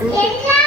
别拉